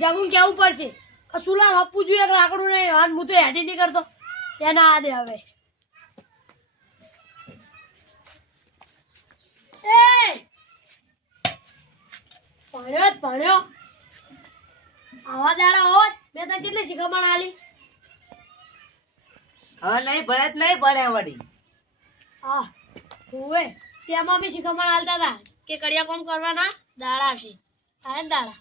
જગું કેવું પડશે આ સુલામ આપવું જોઈએ એક લાકડું નહીં? હાલ હું તો હેડી નહીં કરતો તેના આ દે હવે. ભણ્યો જ ભણ્યો. આવા દાડા હોત મેં તને કેટલી શીખવાડ આલી હવે નહીં ભણે નહીં ભણ્યા વળી. હોવે તેમાં બી શીખવાડ આલતા હતા કે કડિયા કોમ કરવાના? દાડા છે. હા દાડા?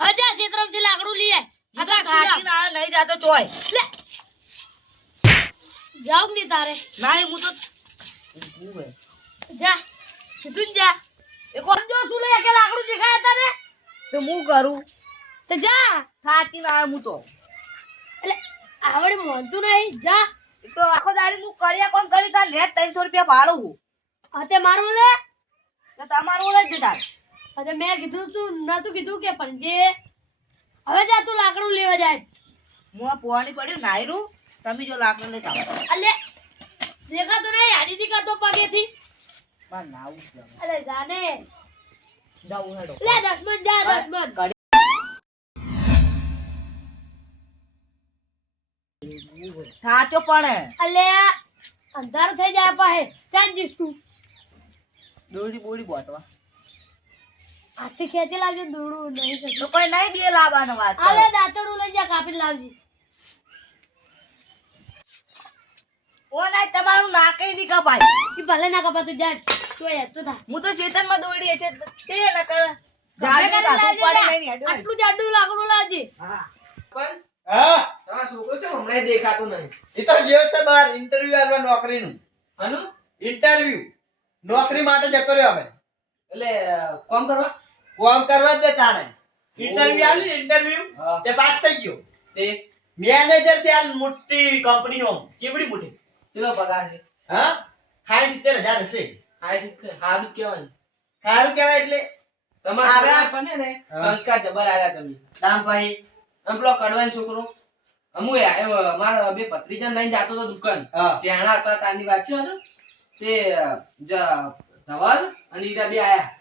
હજા ક્ષેત્રમથી લાકડું લઈએ હું તો થાકીને આવ્યો, નહીં જાતો ચોય. લે. જાવ નહીં તારે. ના હું તો. જા. કીધું જા. એ કોણ? જો શું લે કે લાકડું દેખાય તારે? તો હું કરું? તો જા. થાકીને ના હું તો. એટલે આવડે મોનતું નહીં. જા. તો આખો દાડી હું કર્યા કોણ કરી તાર લે ત્રણસો રૂપિયા ભાડું. હું અતે મારું લે. તો તમારું નથી તાર. અરે મેં કીધું તું નતું કીધું કે પંજે હવે જા તું લાકડું લેવા જાય. હું આ પોવાની પડ્યું નાયરું? તમે જો લાકડું લઈ જાઓ અલે દેખાતું નહીં હાડી થી કરતો પગેથી. મારે નાવું છે. અલે જાને. જાઉં હેડો. લે દસમન જા દસમન. સાચો પણ અલે અંધારો થઈ જાય પાસે ચાંદ જીસ તું. દોડી બોડી બોતવા. હાથથી ખેંચી લાવજો દોડું નહીં તો કોઈ નહીં દે લાવવાનો વાત આલે. દાંતડું લઈ જા કાપી લાવજી. ઓ નહીં તમારું નાકે નહીં કપાય. કે ભલે ના કપાતું જા તો યાર તો થા. હું તો ચેતનમાં દોડી છે તે ન કર. જાડું કરીને પડે નહીં આટલું જાડું લાકડું લાવજે. હા. પણ હા. તમારો છોકરો છે હમણાં દેખાતો નહીં. એ તો ગયો છે બહાર ઇન્ટરવ્યુ આપવા નોકરીનું. અનુ ઇન્ટરવ્યુ નોકરી માટે જતો રહ્યો હવે. એટલે કોમ કરવા? કોમ કરવા દે તાણે. ઇન્ટરવ્યુ આલી ઇન્ટરવ્યુ. તે પાસ થઈ ગયો. તે મેનેજર છે આ મોટી કંપની નો. કેવડી મોટી? ચલો પગાર છે. હા? સાઠ સિત્તેર હજાર હશે. હા ઠીક છે સારું જ કહેવાય. સારું કહેવાય એટલે? તમારે આવે છોકરા ને સંસ્કાર જબર આવ્યા તમે. રામભાઈ આમ પેલો કડવાન છોકરો. અમુ મારા બે ભત્રીજા લઈને જાતો તો દુકાન. જેણા હતા તાની વાત છે. તે જ- ધવલ અને ઈરા બે આયા.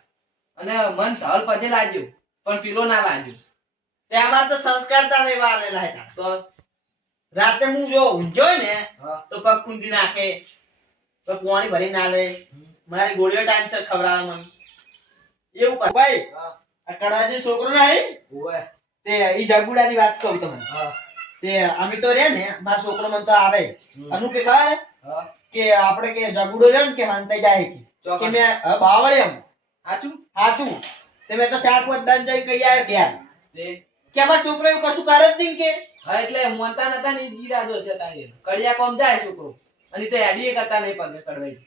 અને મન ધવલ પજે લાગ્યો પણ પીલો ના લાગ્યો. તે અમાર તો સંસ્કારતા રહેવા આલેલા હતા. તો? રાતે હું જો ઊંઝો ને તો પગ ખૂંદી નાખે. તો પાણી ભરી ના લે. મારી ગોળીઓ ટાઈમસર ખવડાવે મને. એવું કર. ભાઈ આ કડાજી છોકરો નહીં ઓય તે ઈ જગુડાની વાત કહું તમને. તે અમે તો રે ને મારો છોકરો મને તો આવે અનુ કે ખબર કે આપણે કે જગુડો રે ને કે માનતા જાય કે. કે મે હવે એમ સાચું સાચું તમે તો ચાર પાંચ દાન જઈ કહી આવ્યો તે કે અમાર છોકરો એવું કશું કરે જ નહીં કે? હા એટલે મોતા નતા ને ઈરાદો છે તારી. કડિયા કોમ જાય છોકરો. અને તો એડીએ કરતા નહીં પગે કડવાઈ.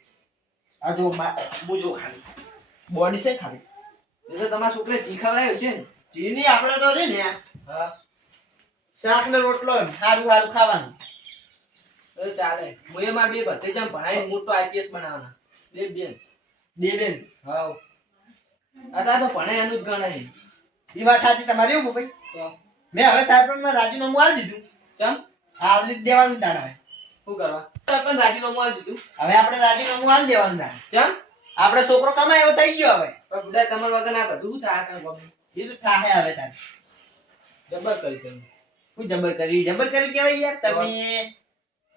આ જો હું જો ખાલી. બોડી છે ખાલી. એ તો તમારા છોકરે ચી ખવડાવ્યું છે ને? ચીની આપણે તો રે ને. હા. શાક ને રોટલો એમ. સારું સારું ખાવાનું. તો ચાલે. હું એમાં બે ભત્રીજાને ભણાવીને મોટો આઈપીએસ બનાવવાના. બે બેન. બે બેન. હાવ અત્યારે તો ભણે એનું જ ગણાય. એ વાત સાચી તમારી એવું ભાઈ મેં હવે સાહેબ રાજીનામું આલી દીધું. ચમ? આલી જ દેવાનું તાણ શું કરવા? પણ રાજીનામું આલી દીધું. હવે આપણે રાજીનામું આલી દેવાનું તાણ. ચમ? આપણે છોકરો કમાય એવો થઈ ગયો હવે. પણ બધા તમાર વગર ના બધું થાય કાંઈ ગમે? એ તો થાય હવે તાણ. જબર કરી તમે. શું જબર કરી? જબર કરી કેવાય યાર તમે?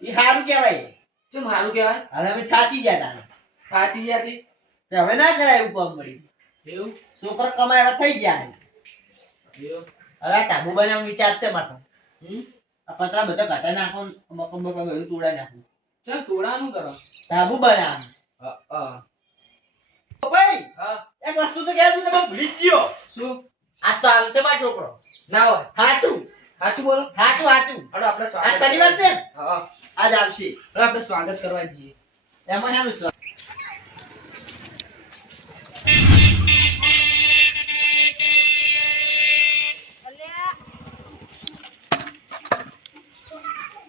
એ સારું કેવાય. ચમ સારું કેવાય? હવે અમે થાચી ગયા તાણ. થાચી ગયા હવે ના કરાય એવું કામ મળી. એવું? છોકરો કમાય થઈ ગયા એવું? હવે આ ટાબુ બનાવવાનો વિચાર છે માથો હમ? આ પતરા બધા કાઢા નાખો મકમ બકમ બધું તોડા નાખો. ચાલ તોડાનું કરો. ટાબુ બનાવવાનું. હા ભાઈ હા. એક વસ્તુ તો કહેવું તમે ભૂલી ગયો. શું? આ તો આવશે મારો છોકરો. ના હોય. સાચું સાચું બોલો. સાચું સાચું અડો આપણે સ્વાગત શનિવાર છે? હા આજ આવશે. આપણે સ્વાગત કરવા જઈએ. એમાં એમ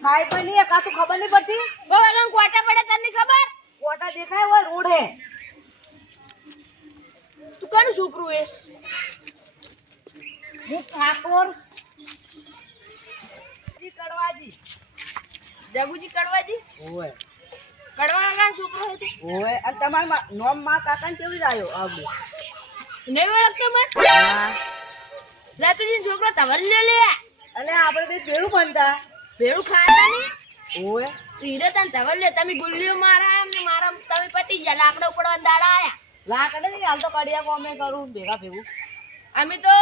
ખાઈ પણ નહીં કાતું ખબર નહીં પડતી? બહુ આગળ કોટા પડે તને ખબર? કોટા દેખાય હોય રોડ. હે તું કોનું છોકરું એ? હું ઠાકોર. જી કડવાજી. જગુજી કડવાજી? ઓય કડવાના છોકરો હતો? ઓય અને તમારા નોમમાં કાકાને કેવી જ આવ્યો નહીં ઓળખતો મને? રાતુજી છોકરો તવર લે લે. અને આપણે બે ભેળું બનતા. ભેળું ખાતા નહીં ઓય. હીરો તને તવર લે તમે ગુલ્લીઓ મારા ને મારા તમે પટી ગયા. લાકડો પડવા દાડા આયા. લાકડે નહીં હાલ તો કડિયા કોમે કરું ભેગા ભેગું. અમે તો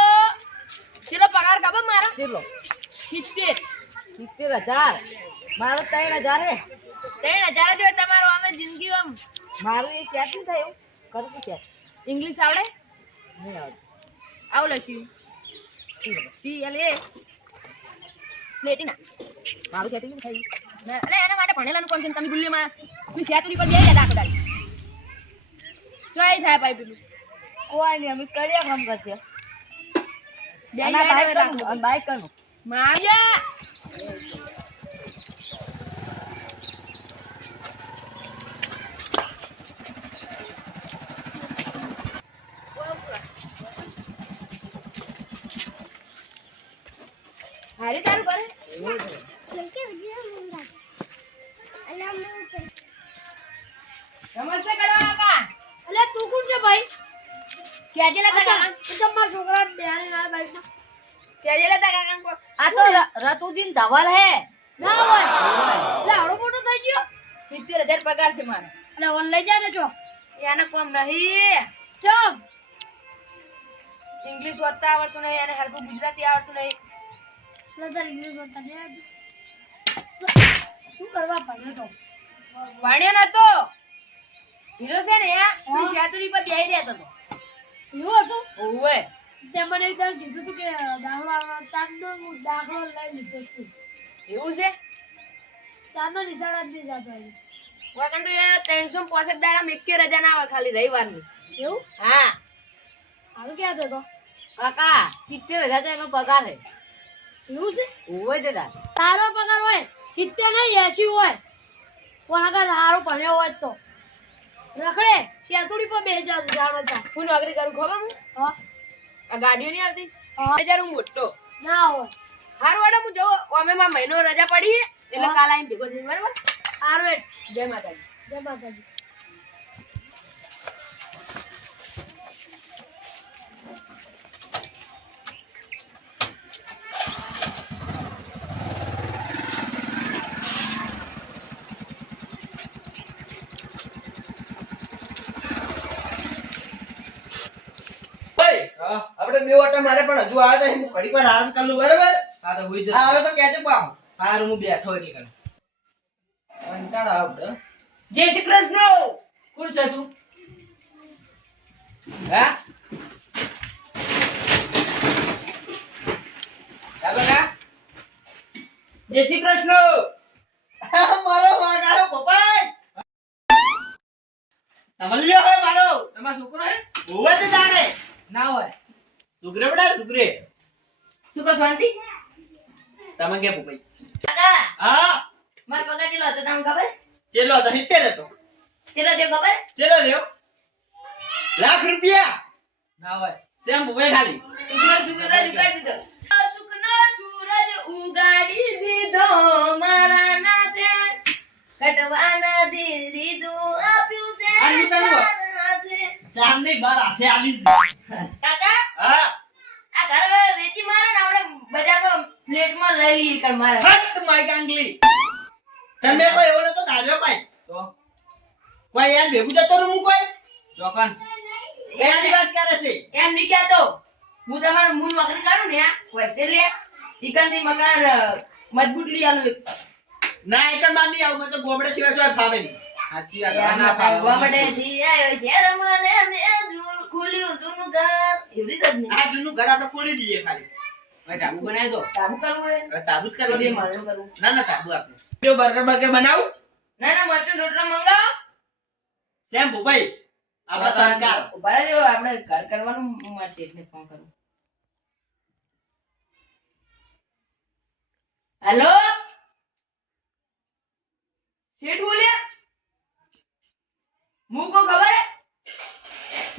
ચેલો પગાર ખબર મારા? કેટલો સિત્તેર. સિત્તેર હજાર. મારો ત્રણ હજાર હે. ત્રણ હજાર જોઈએ તમારો અમે જિંદગી આમ. મારું એ સેટિંગ થયું? કરું કે સેટ ઇંગ્લિશ આવડે? નહીં આવડતું. આવ લસ્યું ટી એલ એ. પ્લેટિના મારું સેટિંગ થયું ના, એના માટે ભણેલાનું કોણ છે તમે ગુલ્લીમાં? તું સેતુરી પર બેસી ગયા દાખલ ચોઈ થાય પાઈ પેલું કોઈ નહીં અમે કામ કરશે. બાઈક માર્યા! હારી તારું? નમસ્તે કડવા કાકા. અલે તું કોણ છે ભાઈ? કેજેલા તા કાકા? તું તમારા છોકરા ના બાઈકમાં કાકા આ તો રતુદીન ધવલ હે. ના હોય. એટલે આવડો મોટો થઈ ગયો. સિત્તેર હજાર પગાર છે મારો. અને ઓનલાઈન જાને છો એને કોમ નહીં. ચમ. ઇંગ્લિશ વાંચતા આવડતું નહીં અને હરખું ગુજરાતી આવડતું નહીં. ઇંગ્લિશ વાંચતા નહીં શું કરવા પડ્યો તો? ભણ્યો નતો. હીરો છે ને એ શેતુરી પર બેહી રહેતો હતો. એવું હતું? ઓવે. તે મને એકદમ કીધું તું કે દાખલો તારનો દાખલો લઈ લીધો છું. એવું છે? તારનો નિશાળ જ નહીં જતો વગન તો એ ત્રણસો પોસઠ દાડા માં એકે રજા ના આવે ખાલી રવિવારની. એવું? હા. હારું ક્યાં હતો તો. કાકા સિત્તેર હજાર તો એનો પગાર હે એવું છે? ઓવે દાદા તારો. પગાર હોય સિત્તેર નહીં એસી હોય. પણ અગર સારું ભણ્યો હોય તો. રખડે શેતુડી પર બે હજાર જાણવા તા હું નોકરી કરું ખબર હું હા. આ ગાડીઓ નહીં આવતી? બે હજાર હું મોટો. ના હોય. હારું વાડા હું જવું અમે માં મહિનો રજા પડી એટલે કાલ આવીને ભેગો થઈને બરાબર? હારું જય માતાજી. જય માતાજી. બે મારે પણ હજુ આવે તો હું ઘડી પર આરામ કરી લઉં બરાબર? હા તો હુઈ જશે. આવે તો કહેજો પાછું. હા હું બેઠો એટલે કરું. કંટાળો આવડે જય શ્રી કૃષ્ણ! કોણ છે તું? હા? જય શ્રી કૃષ્ણ! મારો વાગારો પપાઈ તમલ્યો હોય મારો. તમારો છોકરો હે? હોવે તો જાણે ના હોય. સુગરે બેટા સુગ્રે. શું કહો શાંતિ? તમે કે પપાઈ કાકા હા. માર પગાર ચેલો હતો તમને ખબર? ચેલો હતો સિત્તેર હતો. ચેલો દેવ ખબર? ચેલો દેવ લાખ રૂપિયા. ના હોય. સેમ પપાઈ ખાલી. સુગ્રે સુગ્રે ઉગાડી દીધો. સુકનો સૂરજ ઉગાડી દીધો મારા નાથે. કટવાના દીધું આપ્યું છે ચારની બાર હાથે આલી છે કાકા હા. આ ઘર વેચી મારે ને આપણે બજારમાં પ્લેટમાં લઈ લઈએ કર મારે. હટ માય ગાંગલી. તમે કોઈ એવો નતો ધાર્યો કોઈ. તો? કોઈ યાર ભેગું જતો રહું હું કોઈ? ચોકન. કયાની વાત કરે છે. એમ નહીં કહેતો. હું તમારું મૂળ નોકરી કરું ને ઓસ્ટ્રેલિયા ઈકનથી મકાન અ, મજબૂત લઈ આલું ના એક માં નહીં આવું મેં તો ગોબડે સિવાય ચોય ફાવે નહીં. સાચી વાત. ના મેં ખોલ્યું જૂનું ઘર. એવી રીતે જ નહીં. આ જૂનું ઘર આપણે ખોલી દઈએ ખાલી. ઢાબુ બનાવી દો. તાબુ કરવું હોય તાબુ જ કરવું બે માળનું કરવું. ના ના તાબુ આપણે જો બર્ગર બર્ગર બનાવું? ના ના મરચું રોટલો મંગાવો. સેમ ભૂપાઈ? આપણા સરકાર ઊભા આપણે ઘર કરવાનું મારા શેઠને ફોન કરું. હેલો શેઠ બોલ્યા? હું કો ખબર?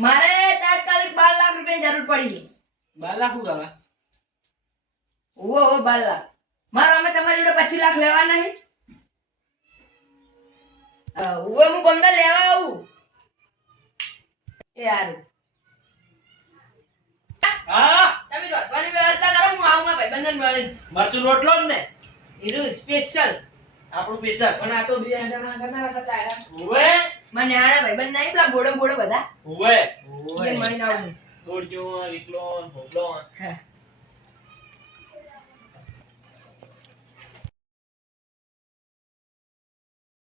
મારે તાત્કાલિક બાર લાખ રૂપિયાની જરૂર પડી છે. બાર લાખ શું કરવા ઓ ઓ બાર લાખ. મારો અમે તમારી જોડે પચીસ લાખ લેવાના નહીં ઓહો હું ગમતા લેવા આવું. એ હારું. હા. તમે રોટવાની વ્યવસ્થા કરો હું આવું મારા ભાઈબંધને મળે મરચું રોટલો ને. હીરું સ્પેશિયલ આપણું પેશર પણ આ તો બે હજારના કરનારા હતા આયા. ઓવે મને આના બન નહીં પેલા બોડો બોડો બધા. ઓવે ઓવે મને આવું હું. દોડજો વિકલોન ભોગલો. હા.